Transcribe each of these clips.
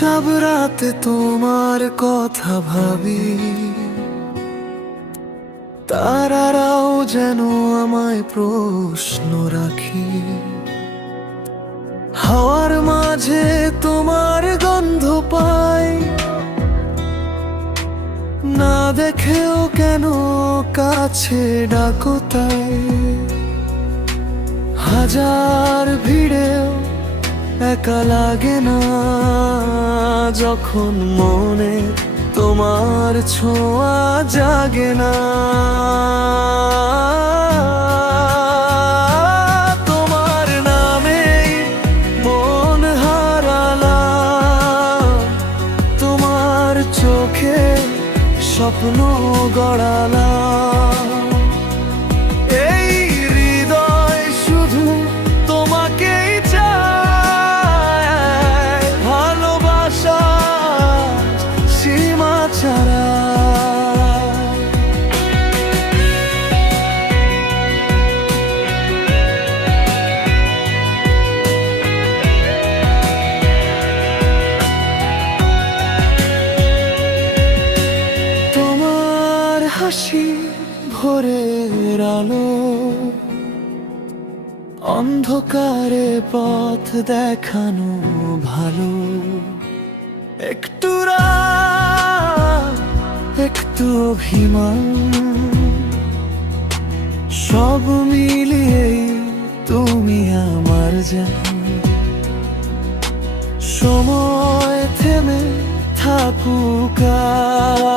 চুপচাপ রাতে তোমার কথা ভাবি, তারারাও যেন আমায় প্রশ্ন রাখি। হাওয়ার মাঝে তোমার গন্ধ পাই, না দেখেও কেন কাছে ডাকো তাই। হাজার ভিড়েও একা লাগে না যখন মনে তোমার ছোঁয়া জাগে না। তোমার নামেই মন হারালাম, তোমার চোখে স্বপ্ন গড়ালাম। এই হৃদয় শুধু তোমাকেই চায়, ভালোবাসা সীমা ছাড়া। তোমার হাসি ভোরের আলো, অন্ধকারে পথ দেখানো ভালো। একটু রাগ, একটু অভিমান, সব মিলিয়ে তুমি আমার জান। সময় থেমে থাকুক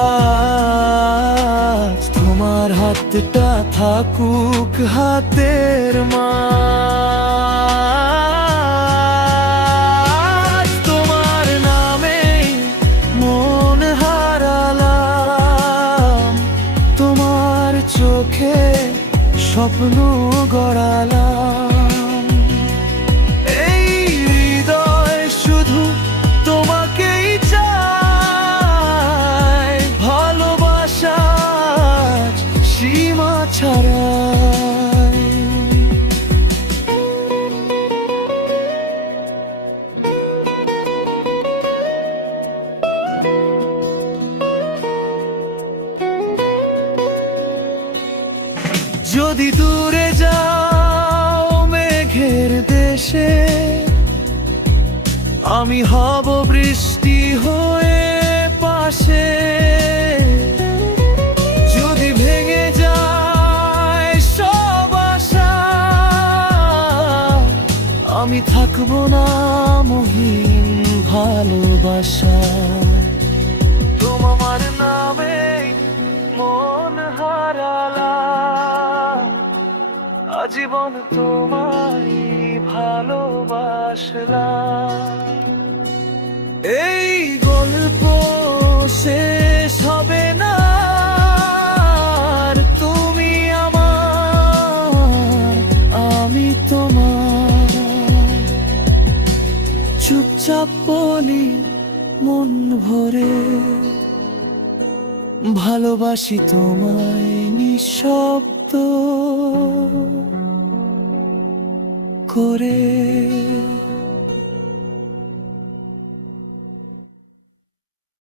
আজ, তোমার হাতটা থাকুক হাতের মাঝ। তোমার নামেই মন হারালাম, তোমার চোখে স্বপ্ন গড়ালাম। এই হৃদয় শুধু তোমাকেই চায়, ভালোবাসা সীমা ছাড়া। যদি দূরে যাও মেঘের দেশে, আমি হব বৃষ্টি হয়ে পাশে। যদি ভেঙে যায় সব আশা, আমি থাকবো না মহিন ভালোবাসা। তোমার নামে মন হারালাম, আজীবন তোমায় ভালোবাসলাম। এই গল্প শেষ হবে না, আর তুমি আমার, আমি তোমার। চুপচাপ বলি মন ভরে, ভালোবাসি তোমায় নিঃশব্দ করে।